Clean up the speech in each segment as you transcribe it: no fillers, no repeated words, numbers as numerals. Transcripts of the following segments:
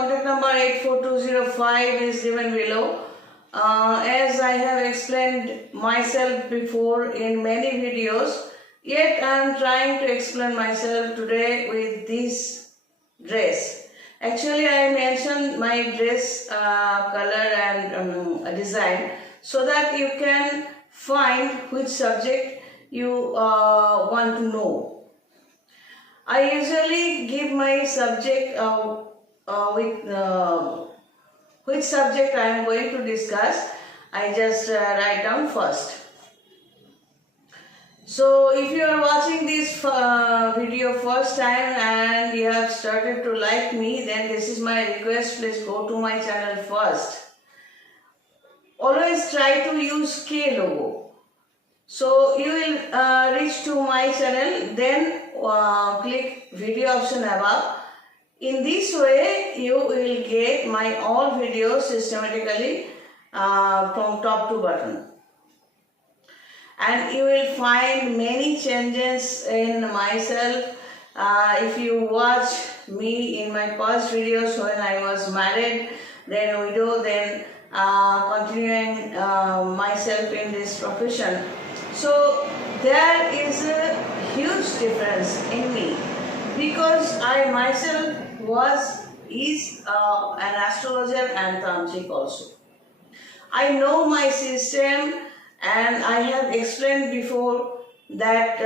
contact number 84205 is given below. As I have explained myself before in many videos, yet I am trying to explain myself today with this dress. Actually, I mentioned my dress color and design so that you can find which subject you want to know. I usually give my subject with which subject I am going to discuss. I just write down first. So if you are watching this video first time and you have started to like me, then this is my request, please go to my channel first. Always try to use K logo. So you will reach to my channel, then click video option above. In this way you will get my all videos systematically from top to bottom. And you will find many changes in myself. If you watch me in my past videos when I was married, then widow, then continuing myself in this profession. So there is a huge difference in me because I myself is an astrologer and tantric also. I know my system, and I have explained before that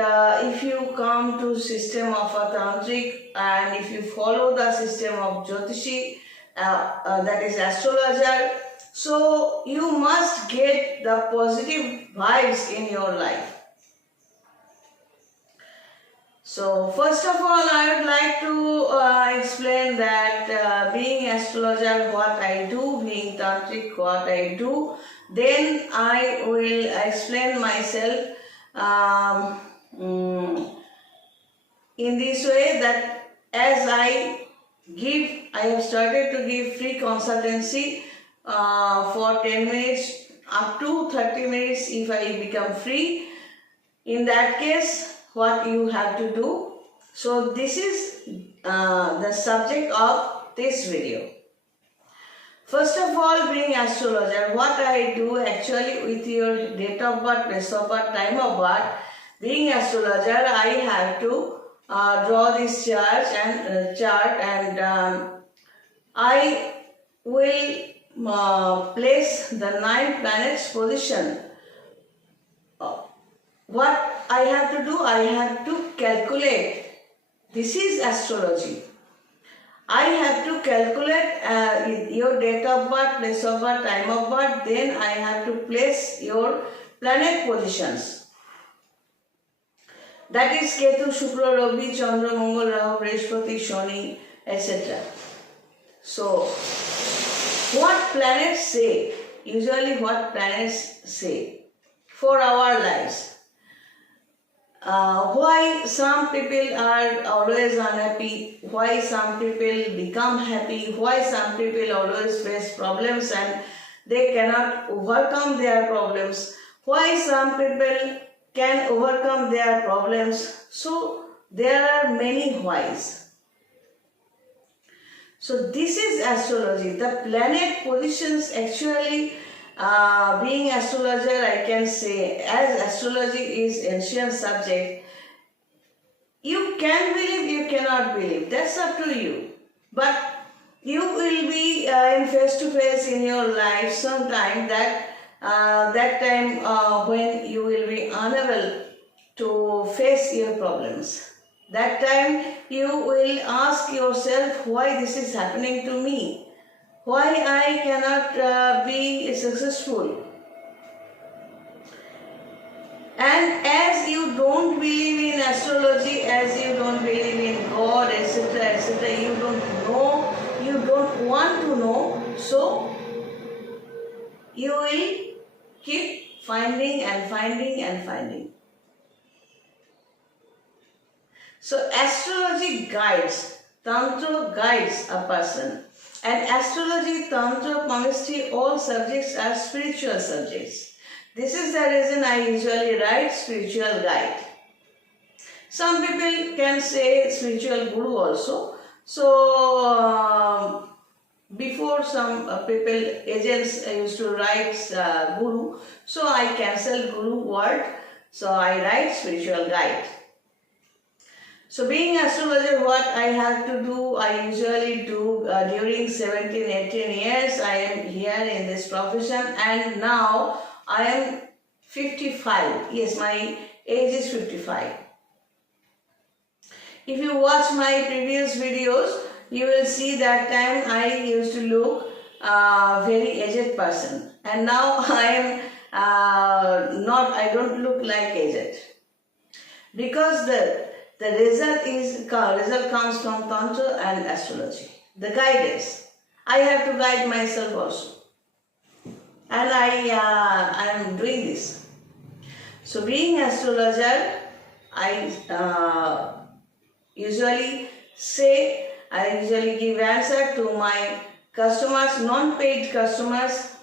if you come to system of a tantric and if you follow the system of Jyotishi, that is astrologer, so you must get the positive vibes in your life. So first of all, I would like to explain that being astrologer, what I do, being tantric, what I do. Then I will explain myself in this way that as I have started to give free consultancy for 10 minutes up to 30 minutes if I become free. In that case, what you have to do. So this is the subject of this video. First of all, being astrologer, what I do actually with your date of birth, place of birth, time of birth. Being astrologer, I have to draw this chart and I will place the 9 planets position. What I have to do, I have to calculate. This is astrology. I have to calculate your date of birth, place of birth, time of birth, then I have to place your planet positions. That is Ketu, Shukra, Ravi, Chandra, Mongol, Rahu, Brihespati, Shani, etc. So, what planets say? Usually what planets say for our lives? Why some people are always unhappy, why some people become happy, why some people always face problems and they cannot overcome their problems, why some people can overcome their problems. So there are many whys. So this is astrology. The planet positions actually, being astrologer, I can say, as astrology is ancient subject, you can believe, you cannot believe, that's up to you. But you will be in face to face in your life sometime that time when you will be unable to face your problems. That time you will ask yourself, why this is happening to me? Why I cannot be successful? And as you don't believe in astrology, as you don't believe in God, etc., you don't know, you don't want to know, so you will keep finding and finding and finding. So astrology guides, tantra guides a person. And astrology, tantra, palmistry, all subjects are spiritual subjects. This is the reason I usually write spiritual guide. Some people can say spiritual guru also. So before some people, agents used to write guru, so I cancelled guru word, so I write spiritual guide. So being astrologer, what I have to do, I usually do during 17-18 years I am here in this profession, and now I am 55. Yes, my age is 55. If you watch my previous videos, you will see that time I used to look very aged person, and now I am I don't look like aged, because the result comes from tantra and astrology. The guidance. I have to guide myself also, and I am doing this. So being astrologer, I usually give answer to my customers, non-paid customers,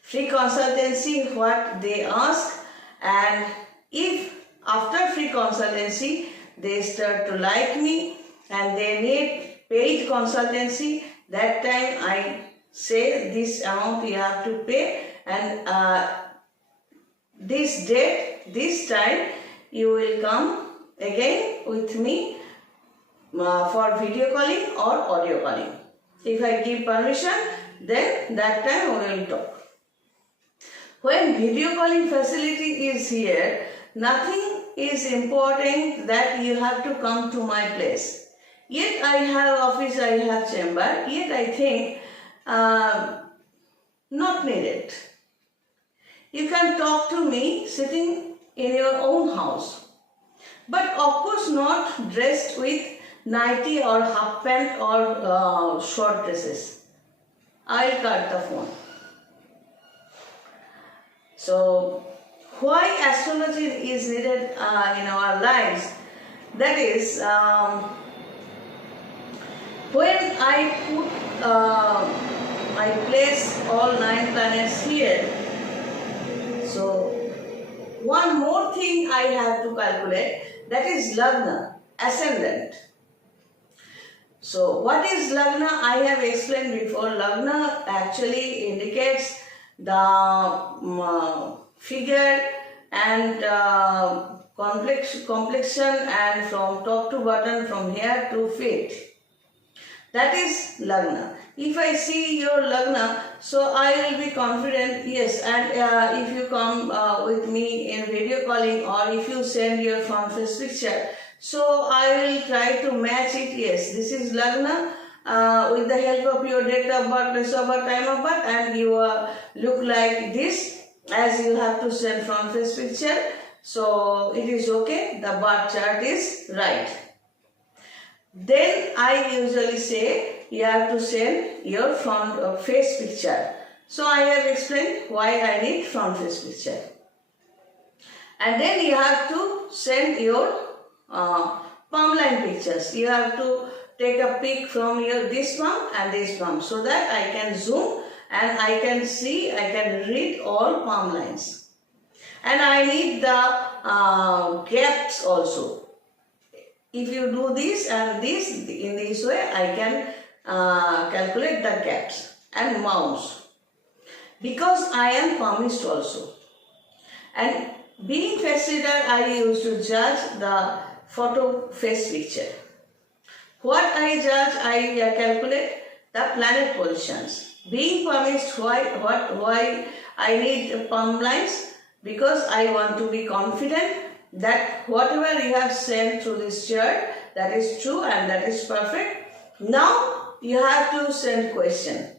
free consultancy, what they ask, and if after free consultancy they start to like me and they need paid consultancy, that time I say this amount you have to pay, and this date, this time you will come again with me for video calling or audio calling. If I give permission, then that time we will talk. When video calling facility is here, nothing is important that you have to come to my place. Yet I have office, I have chamber, yet I think not needed. You can talk to me sitting in your own house, but of course not dressed with nightie or half pant or short dresses. I'll cut the phone. So why astrology is needed in our lives? That is, when I place all 9 planets here, so one more thing I have to calculate, that is Lagna, ascendant. So what is Lagna? I have explained before. Lagna actually indicates the figure and complexion, and from top to bottom, from hair to feet. That is Lagna. If I see your Lagna, so I will be confident, yes, and if you come with me in video calling, or if you send your front face picture, so I will try to match it, yes, this is Lagna, with the help of your date of birth, place of birth, time of birth, and you look like this, as you have to send front face picture, so it is okay, the birth chart is right. Then I usually say you have to send your front face picture. So I have explained why I need front face picture. And then you have to send your palm line pictures. You have to take a pic from your this palm and this palm, so that I can zoom and I can see, I can read all palm lines. And I need the gaps also. If you do this and this in this way, I can calculate the gaps and mouse, because I am palmist also. And being face reader, I used to judge the photo face picture. What I judge, I calculate the planet positions. Being palmist, why I need palm lines? Because I want to be confident that whatever you have sent through this chart, that is true and that is perfect. Now you have to send question.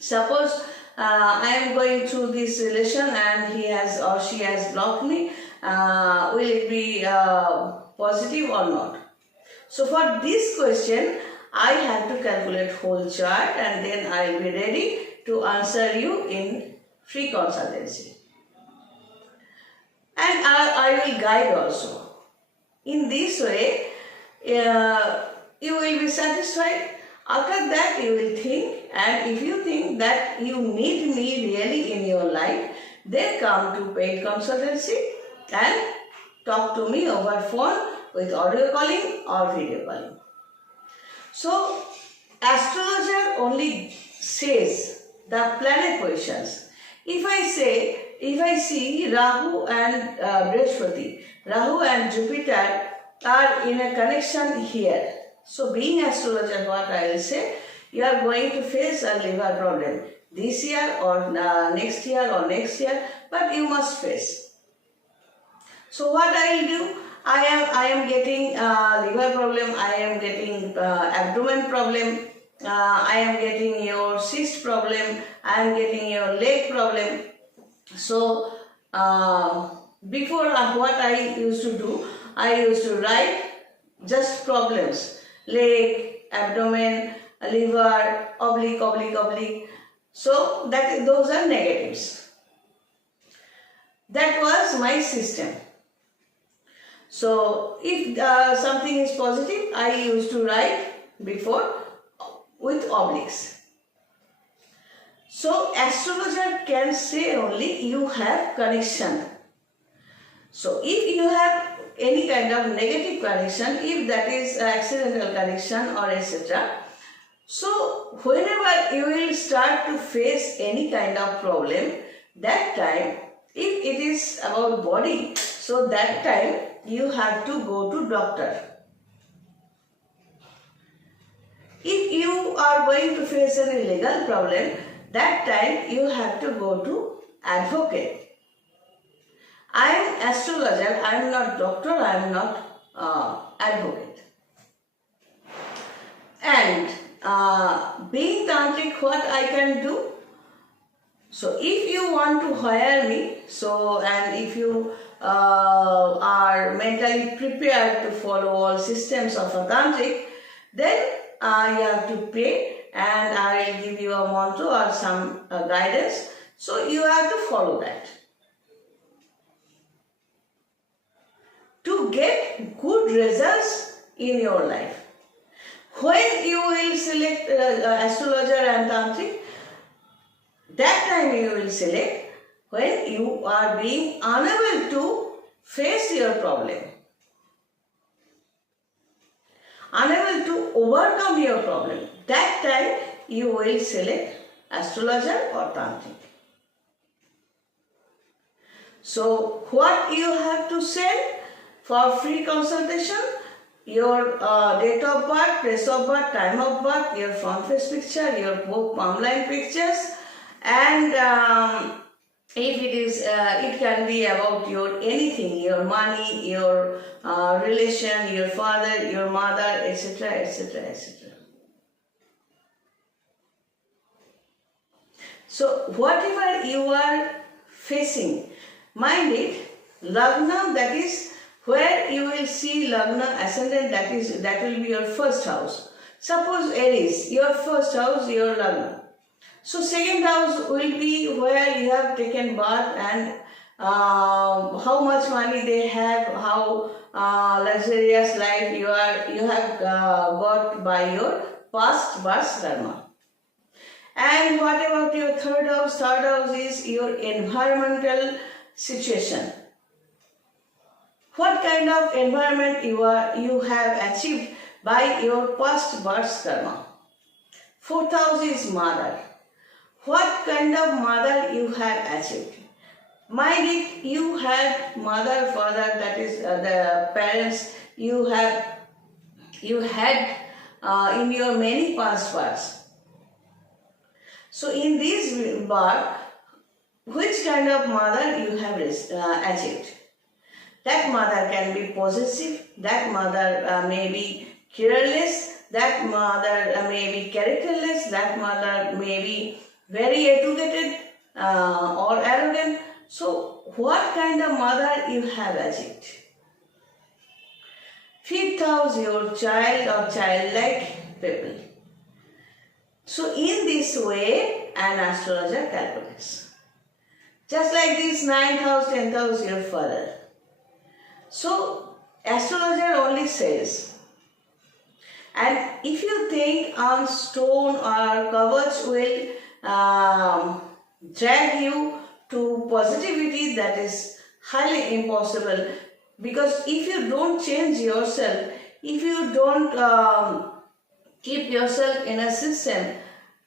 Suppose I am going through this relation and he has or she has blocked me. Will it be positive or not? So for this question, I have to calculate whole chart, and then I will be ready to answer you in free consultancy. And I will guide also. In this way, you will be satisfied. After that, you will think, and if you think that you need me really in your life, then come to paid consultancy and talk to me over phone with audio calling or video calling. So, astrologer only says the planet positions. If I see Rahu and Brihaspati, Rahu and Jupiter are in a connection here. So being astrologer, what I will say, you are going to face a liver problem this year or next year, but you must face. So what I will do, I am getting liver problem, I am getting abdomen problem, I am getting your cyst problem, I am getting your leg problem. So before what I used to do, I used to write just problems, leg, abdomen, liver, oblique. So those are negatives. That was my system. So if something is positive, I used to write before with obliques. So astrologer can say only you have connection. So if you have any kind of negative connection, if that is accidental connection or etc. So whenever you will start to face any kind of problem, that time, if it is about body, so that time you have to go to doctor. If you are going to face any legal problem, that time you have to go to advocate. I am astrologer, I am not doctor, I am not advocate. And being tantric, what I can do? So if you want to hire me, and if you are mentally prepared to follow all systems of a tantric, then you have to pay, and I will give you a mantra or some guidance. So you have to follow that. To get good results in your life. When you will select astrologer and tantric, that time you will select when you are being unable to face your problem, unable to overcome your problem. That time you will select astrologer or tantric. So what you have to send for free consultation? Your date of birth, place of birth, time of birth, your front face picture, your palm line pictures, and if it is, it can be about your anything, your money, your relation, your father, your mother, etc., etc., etc. So whatever you are facing, mind it, Lagna, that is where you will see Lagna ascendant, that will be your first house. Suppose Aries, your first house, your Lagna. So second house will be where you have taken birth and how much money they have, how luxurious life you have got by your past birth karma. And what about your third house? Third house is your environmental situation. What kind of environment you have achieved by your past birth karma. Fourth house is mother. What kind of mother you have achieved? Mind it, you had mother, father, that is the parents you had in your many past births. So in this birth, which kind of mother you have achieved? That mother can be possessive, that mother may be careless, that mother may be characterless, that mother may be very educated or arrogant. So what kind of mother you have achieved? Fifth house, your child or childlike people. So in this way, an astrologer calculates. Just like this, 9th house, 10th house, your father. So astrologer only says, and if you think on stone or kavach will drag you to positivity, that is highly impossible, because if you don't change yourself, if you don't keep yourself in a system,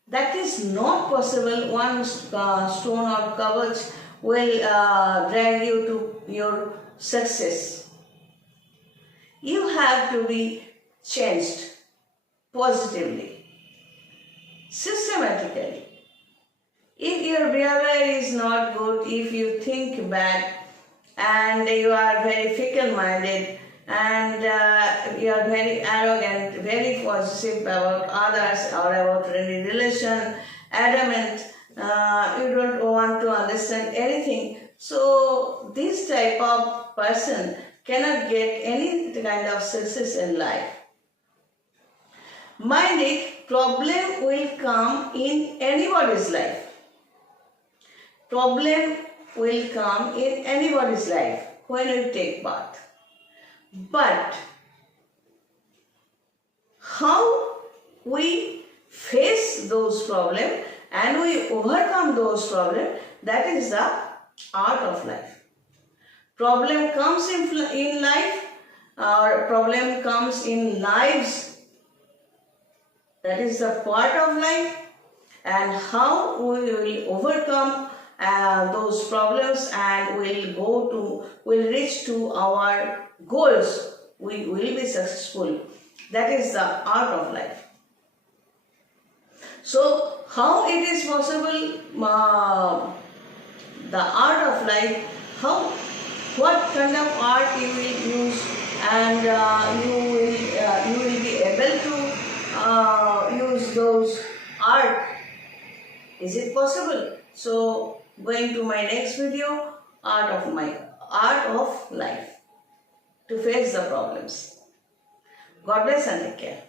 That is not possible. One stone or kavach will drag you to your success. You have to be changed positively, systematically. If your behavior is not good, if you think bad and you are very fickle-minded and you are very arrogant, very possessive about others or about any relation, adamant, you don't want to understand anything. So this type of person cannot get any kind of success in life. Mind it, problem will come in anybody's life. Problem will come in anybody's life when you take part. But how we face those problems and we overcome those problems, that is the art of life. Problem comes in life, or problem comes in lives, that is the part of life, and how we will overcome those problems and will reach to our goals, we will be successful. That is the art of life. So how it is possible, the art of life, what kind of art you will use, and you will be able to use those art. Is it possible? So going to my next video, art of life, to face the problems. God bless and take care.